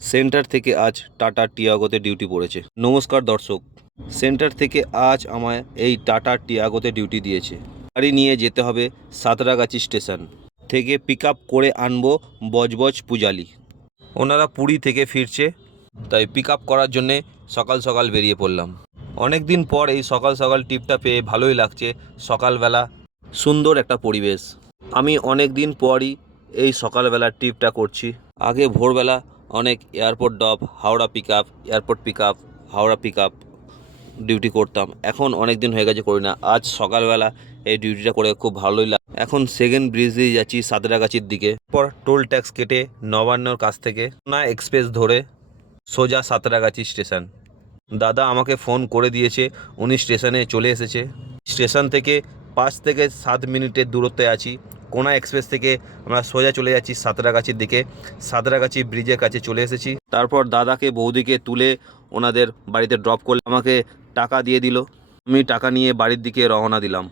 Centre থেকে আজ tata টিয়াগোতে duty পড়েছে। নমস্কার দর্শক, সেন্টার থেকে আজ আমায় এই টাটা টিয়াগোতে ডিউটি দিয়েছে। গাড়ি নিয়ে যেতে হবে সাঁতরাগাছি স্টেশন থেকে, পিক আপ করে আনবো বজবজ পূজালি। ওনারা পুরী থেকে ফিরছে, তাই পিক আপ করার জন্যে সকাল সকাল বেরিয়ে পড়লাম। অনেক দিন পর এই সকাল সকাল ট্রিপটা পেয়ে ভালোই লাগছে। সকালবেলা সুন্দর একটা পরিবেশ। আমি অনেক দিন পরই এই সকালবেলা ট্রিপটা করছি। আগে ভোরবেলা অনেক airport drop, Howrah pick up, airport pick up, Howrah pick up duty করতাম। এখন অনেক দিন হয়ে গেছে করি না। আজ সকালবেলা এই ডিউটিটা করে খুব ভালোই লাগে। এখন সেকেন্ড ব্রিজ দিয়ে যাচ্ছি সাঁতরাগাছির দিকে। পর টোল ট্যাক্স কেটে নবান্নর কাছ থেকে না এক্সপ্রেস ধরে সোজা সাঁতরাগাছি স্টেশন। দাদা আমাকে ফোন করে দিয়েছে, উনি স্টেশনে চলে এসেছে। স্টেশন থেকে 5 থেকে 7 মিনিটের দূরত্বে আছি। কোনা এক্সপ্রেস থেকে আমরা সোজা চলে যাচ্ছি সাঁতরাগাছির দিকে। সাঁতরাগাছি ব্রিজের কাছে চলে এসেছি। তারপর দাদাকে বৌদিকে তুলে ওনাদের বাড়িতে ড্রপ করলে আমাকে টাকা দিয়ে দিল। আমি টাকা নিয়ে বাড়ির দিকে রওনা দিলাম।